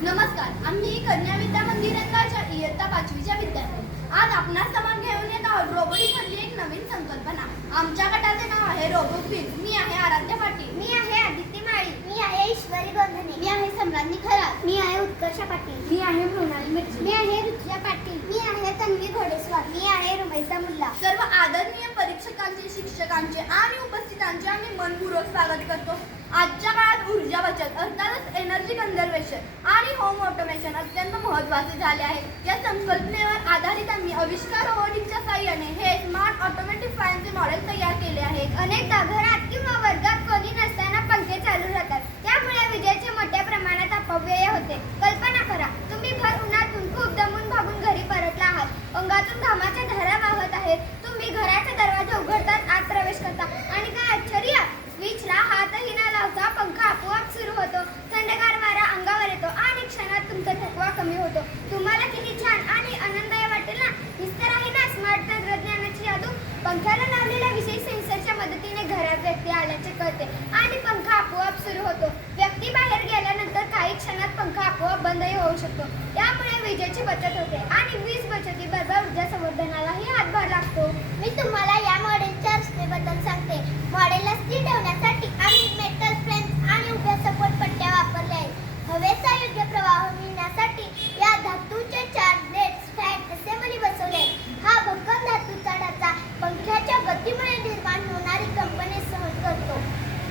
नमस्कार, आम्ही कन्या विद्या मंदिर रंगाच्या इयत्ता 5वीच्या विद्यार्थी आज आपणास समान घेऊन येत आहोत रोबोटिक्स मधली एक नवीन संकल्पना। आमच्या गटाचे नाव आहे रोबो क्वीज। मी आहे आराध्य पाटील, मी आहे आदिती माळी, मी आहे ईश्वरी गोंधने, मी आहे सम्राज्ञी खरात, मी आहे उत्कर्षा पाटील, मी आहे मृणाली मिर्ची, मी आहे रुचिया पाटील, मी आहे तन्वी घोडेस्वार, मी आहे रुमैसा मुल्ला। सर्व आदरणीय परीक्षकांचे, शिक्षकांचे आणि उपस्थितांचे आम्ही मनपूर्वक स्वागत करतो। आजच्या काळात ऊर्जा बचत अर्थातच एनर्जी कन्झर्वेशन आणि होम ऑटोमेशन अत्यंत महत्त्वाचे झाले आहे। या संकल्पनेवर आधारित आम्ही आविष्कार रोबोटिक्सच्या साहाय्याने हे स्मार्ट ऑटोमॅटिक फॅनचे मॉडेल तयार केले आहे। अनेकदा घरात किंवा वर्गात कोणी नसताना पंखे चालू राहतात, त्यामुळे विजेचे मोठ्या प्रमाणात अपव्यय होते। कल्पना करा, तुम्ही भर उन्हातून खूप दमून भागून घरी परतला आहात, अंगातून घामाच्या धारा वाहत आहेत, तुम्ही घराचा दरवाजा उघडतात, आत प्रवेश करता आणि काय आश्चर्य, स्विचला हातही न लावता पंखा आपोआप सुरू होतो, थंडगार वारा अंगावर येतो आणि क्षणात तुमचा थकवा कमी होतो। तुम्हाला किती छान आणि आनंददायी वाटेल ना? निस्तर आहे ना स्मार्ट तंत्रज्ञानाची जादू। पंख्याला लावलेल्या विशेष सेन्सरच्या मदतीने घरात व्यक्ती आल्याचे कळते आणि पंखा आपोआप सुरू होतो। व्यक्ती बाहेर गेल्यानंतर काही क्षणात पंखा आपोआप बंदही होऊ शकतो। त्यामुळे विजेची बचत होते आणि वीज बचतीबरोबर ऊर्जा संवर्धनालाही हातभार लागतो। मी तुम्हाला या मॉडेलच्या रचनेबद्दल सांगते। मॉडेलला स्थिर ठेवण्यासाठी आम्ही मेटल फ्रेम्स आणि उभ्या सपोर्ट पट्ट्या वापरल्या आहेत। हवेचा योग्य प्रवाह मिळण्यासाठी या धातूचे 4 ब्लेड्स फॅन असेंबली बसवले आहेत। हा भक्कम धातूचा ढाचा पंख्याच्या गतीमुळे निर्माण होणारी कंपनी सहन करतो।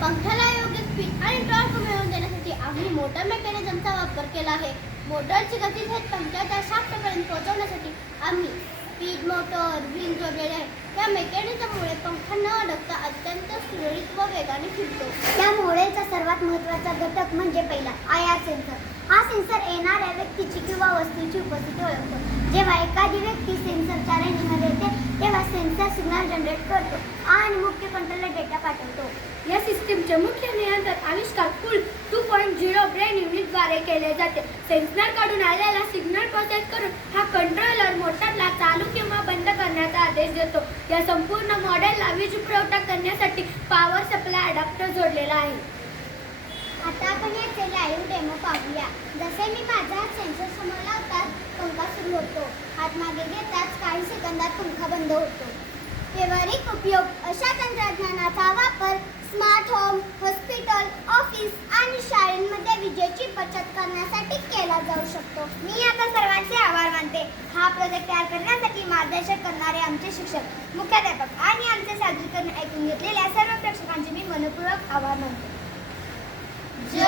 पंख्याला योग्य स्पीड आणि टॉर्क मिळवून देण्यासाठी आम्ही मोटर मेकॅनिझमचा वापर केला आहे। मोटरची गती थेट पंख्याच्या शाफ्टपर्यंत पोहोचवण्यासाठी आम्ही स्पीड मोटर व्हील जोडलेले आहे। या मेकॅनिझममुळे पंखा न अडकता अत्यंत सुरळीत व वेगाने फिरतो। या मॉडेलचा सर्वात महत्त्वाचा घटक म्हणजे पहिला IR सेन्सर। हा सेन्सर येणाऱ्या व्यक्तीची किंवा वस्तूची उपस्थिती ओळखतो। जेव्हा एखादी व्यक्ती सेन्सरच्या रेंजमध्ये येते तेव्हा सेन्सर सिग्नल जनरेट करतो आणि मुख्य कंट्रोलर डेटा पाठवतो। या सिस्टीमचे मुख्य नियंत्रण आविष्कार कूल 2.0 ब्रेन युनिटद्वारे केले जाते। सेन्सर काढून आलेला सिग्नल प्रोसेस करून हा कंट्रोलर मोटरला चालू किंवा बंद करण्याचा आदेश देतो। या संपूर्ण मॉडेलला वीज पुरवठा करण्यासाठी पॉवर सप्लाय अडॅप्टर जोडलेला आहे। आता आपण याचे लाईव्ह डेमो पाहूया। जसे मी माझा हात सेन्सर समोर लावतात पंखा सुरू होतो, हात मागे घेताच काही सेकंदात पंखा बंद होतो। व्यावहारिक उपयोग अशा तंत्रज्ञानाचा वापर स्मार्ट होम, हॉस्पिटल, ऑफिस आणि शाळांमध्ये विजेची बचत करण्यासाठी केला जाऊ शकतो। मी आता सर्वांचे आभार मानते। हा प्रोजेक्ट तयार करण्यासाठी मार्गदर्शन करणारे आमचे शिक्षक, मुख्याध्यापक आणि आमचे सादरीकरण ऐकून घेतलेल्या सर्व प्रेक्षकांचे मी मनपूर्वक आभार मानते। जय